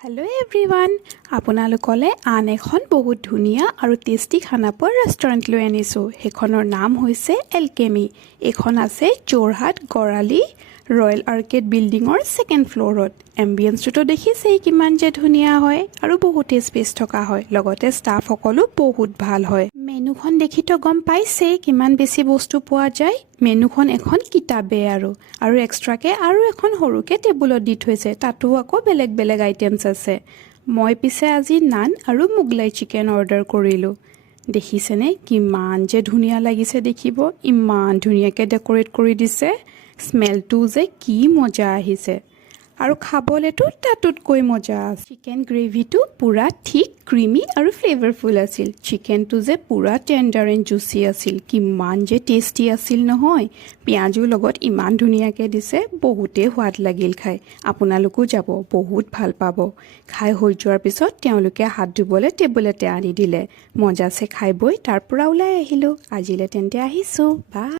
Hello' everyone, আপোনালোকলৈ আন এখন বহুত ধুনীয়া আৰু টেষ্টি খানা পোৱা ৰেষ্টুৰেণ্ট লৈ আনিছোঁ। সেইখনৰ নাম হৈছে এলকেমি। এইখন আছে যোৰহাট গড়ালি ৰয়েল আৰ্কেড বিল্ডিঙৰ ছেকেণ্ড ফ্ল'ৰত। এম্বিয়েঞ্চটোতো দেখিছেই কিমান যে ধুনীয়া হয় আৰু বহুতেই স্পেচ থকা হয়, লগতে ষ্টাফসকলো বহুত ভাল হয়। মেনুখন দেখিতো গম পাইছেই কিমান বেছি বস্তু পোৱা যায়। মেনুখন এখন কিতাপে আৰু এক্সট্ৰাকৈ আৰু এখন সৰুকৈ টেবুলত দি থৈছে, তাতো আকৌ বেলেগ বেলেগ আইটেমছ আছে। মই পিছে আজি নান আৰু মোগলাই চিকেন অৰ্ডাৰ কৰিলোঁ। দেখিছেনে কিমান যে ধুনীয়া লাগিছে দেখিব, ইমান ধুনীয়াকৈ ডেক'ৰেট কৰি দিছে। স্মেলটো যে কি মজা আহিছে আৰু খাবলৈতো তাতোতকৈ মজা আছে। চিকেন গ্ৰেভিটো পূৰা ঠিক ক্ৰিমি আৰু ফ্লেভাৰফুল আছিল। চিকেনটো যে পূৰা টেণ্ডাৰ এণ্ড জুচি আছিল, কিমান যে টেষ্টি আছিল নহয়। পিঁয়াজো লগত ইমান ধুনীয়াকৈ দিছে, বহুতেই সোৱাদ লাগিল খাই। আপোনালোকো যাব, বহুত ভাল পাব। খাই হৈ যোৱাৰ পিছত তেওঁলোকে হাত ধুবলৈ টেবুলতে আনি দিলে। মজাছে খাই বৈ তাৰ পৰা ওলাই আহিলোঁ। আজিলৈ তেন্তে আহিছোঁ, বাই।